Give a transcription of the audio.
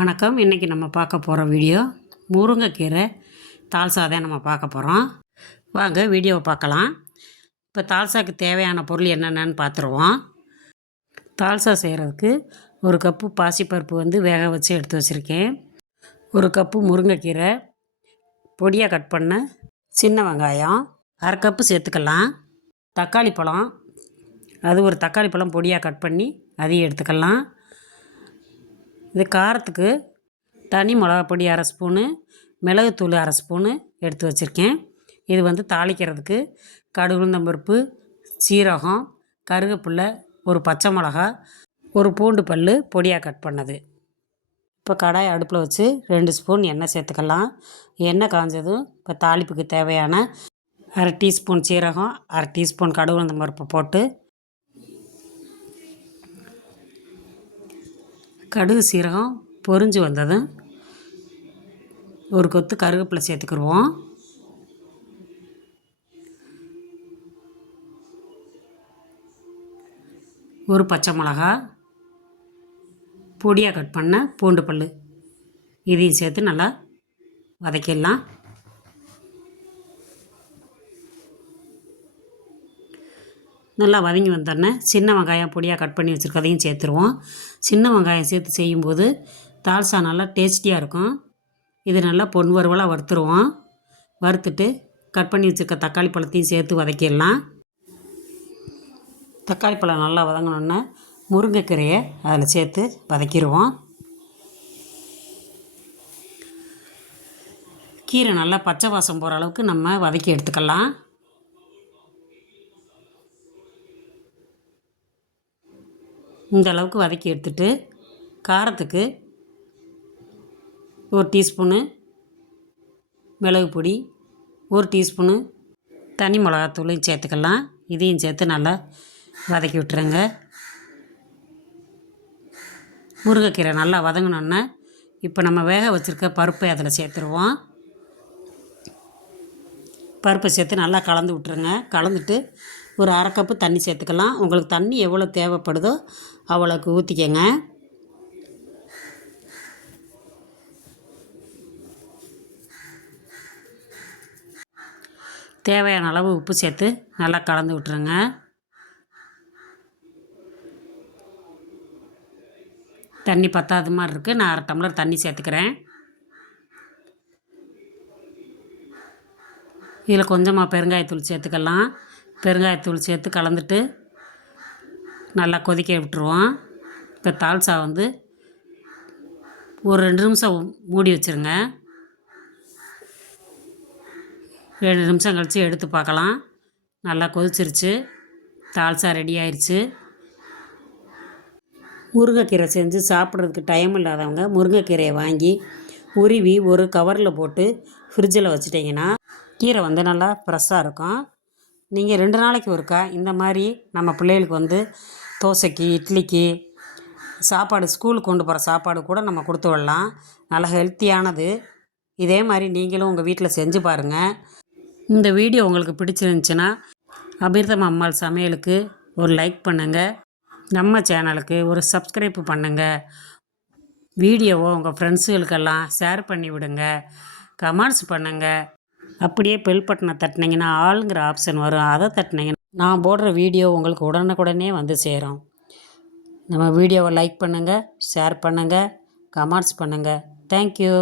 வணக்கம். இன்றைக்கி நம்ம பார்க்க போகிற வீடியோ முருங்கைக்கீரை தால்சாதான் நம்ம பார்க்க போகிறோம். வாங்க வீடியோவை பார்க்கலாம். இப்போ தால்சாக்கு தேவையான பொருள் என்னென்னு பார்த்துருவோம். தால்சா செய்கிறதுக்கு ஒரு கப்பு பாசிப்பருப்பு வேக வச்சு எடுத்து வச்சுருக்கேன். ஒரு கப்பு முருங்கைக்கீரை, பொடியாக கட் பண்ண சின்ன வெங்காயம் அரை கப்பு சேர்த்துக்கலாம். தக்காளி பழம், அது ஒரு தக்காளி பழம் பொடியாக கட் பண்ணி அதையும் எடுத்துக்கலாம். இது காரத்துக்கு தனி மிளகா பொடி அரை ஸ்பூனு, மிளகுத்தூள் அரை ஸ்பூனு எடுத்து வச்சுருக்கேன். இது தாளிக்கிறதுக்கு கடுகு, உளுந்தம்பருப்பு, சீரகம், கருவேப்பிலை, ஒரு பச்சை மிளகா, ஒரு பூண்டு பல் பொடியாக கட் பண்ணது. இப்போ கடாய் அடுப்பில் வச்சு 2 ஸ்பூன் எண்ணெய் சேர்த்துக்கலாம். எண்ணெய் காஞ்சதும் இப்போ தாளிப்புக்கு தேவையான அரை டீஸ்பூன் சீரகம், அரை டீஸ்பூன் கடுகு, உளுந்தம்பருப்பு போட்டு கடுகு சீரகம் பொரிஞ்சு வந்ததும் ஒரு கொத்து கருவேப்பிலை சேர்த்துக்கிடுவோம். ஒரு பச்சை மிளகா, பொடியாக கட் பண்ண பூண்டு பல் இதையும் சேர்த்து நல்லா வதக்கிடலாம். நல்லா வதங்கி வந்தோடனே சின்ன வெங்காயம் பொடியாக கட் பண்ணி வச்சுருக்கதையும் சேர்த்துருவோம். சின்ன வெங்காயம் சேர்த்து செய்யும்போது தால்சா நல்லா டேஸ்டியாக இருக்கும். இது நல்லா பொன் வறுவலாக வறுத்துருவோம். வறுத்துட்டு கட் பண்ணி வச்சுருக்க தக்காளி பழத்தையும் சேர்த்து வதக்கிடலாம். தக்காளி பழம் நல்லா வதங்கினோன்னே முருங்கைக்கீரையை அதில் சேர்த்து வதக்கிடுவோம். கீரை நல்லா பச்சை வாசம் போகிற அளவுக்கு நம்ம வதக்கி எடுத்துக்கலாம். இந்த அளவுக்கு வதக்கி எடுத்துட்டு காரத்துக்கு ஒரு டீஸ்பூனு மிளகு பொடி, ஒரு டீஸ்பூனு தனி மிளகாத்தூளையும் சேர்த்துக்கலாம். இதையும் சேர்த்து நல்லா வதக்கி விட்டுருங்க. முருங்கைக்கீரை நல்லா வதங்கினோன்னே இப்போ நம்ம வேக வச்சுருக்க பருப்பை அதில் சேர்த்துருவோம். பருப்பை சேர்த்து நல்லா கலந்து விட்டுருங்க. கலந்துட்டு ஒரு அரை கப்பு தண்ணி சேர்த்துக்கலாம். உங்களுக்கு தண்ணி எவ்வளோ தேவைப்படுதோ அவ்வளோக்கு ஊற்றிக்கங்க. தேவையான அளவு உப்பு சேர்த்து நல்லா கலந்து விட்டுருங்க. தண்ணி பத்தாத மாதிரி இருக்குது. நான் அரை டம்ளர் தண்ணி சேர்த்துக்கிறேன். இதில் கொஞ்சமாக பெருங்காயத்தூள் சேர்த்துக்கலாம். பெருங்காயத்தூள் சேர்த்து கலந்துட்டு நல்லா கொதிக்க விட்டுருவோம். இப்போ தால்சா ஒரு 2 நிமிஷம் மூடி வச்சுருங்க. 2 நிமிஷம் கழித்து எடுத்து பார்க்கலாம். நல்லா கொதிச்சிருச்சு. தால்சா ரெடி ஆயிடுச்சு. முருங்கைக்கீரை செஞ்சு சாப்பிட்றதுக்கு டைம் இல்லாதவங்க முருங்கைக்கீரையை வாங்கி உருவி ஒரு கவரில் போட்டு ஃப்ரிட்ஜில் வச்சுட்டிங்கன்னா கீரை நல்லா ஃப்ரெஷ்ஷாக இருக்கும். நீங்கள் 2 நாளைக்கு ஒருக்கா இந்த மாதிரி நம்ம பிள்ளைகளுக்கு தோசைக்கு, இட்லிக்கு, சாப்பாடு ஸ்கூலுக்கு கொண்டு போகிற சாப்பாடு கூட நம்ம கொடுத்து விடலாம். நல்லா ஹெல்த்தியானது. இதே மாதிரி நீங்களும் உங்கள் வீட்டில் செஞ்சு பாருங்கள். இந்த வீடியோ உங்களுக்கு பிடிச்சிருந்துச்சுன்னா அமிர்தம் அம்மாள் சமையலுக்கு ஒரு லைக் பண்ணுங்கள். நம்ம சேனலுக்கு ஒரு சப்ஸ்கிரைப் பண்ணுங்கள். வீடியோவை உங்கள் ஃப்ரெண்ட்ஸுகளுக்கெல்லாம் ஷேர் பண்ணி விடுங்க. கமெண்ட்ஸ் பண்ணுங்கள். அப்படியே பெல் பட்டனை தட்டினீங்கன்னா ஆளுங்கிற ஆப்ஷன் வரும். அதை தட்டினீங்கன்னா நான் போடுற வீடியோ உங்களுக்கு உடனுக்குடனே சேரும். நம்ம வீடியோவை லைக் பண்ணுங்கள், ஷேர் பண்ணுங்கள், கமெண்ட்ஸ் பண்ணுங்கள். தேங்க்யூ.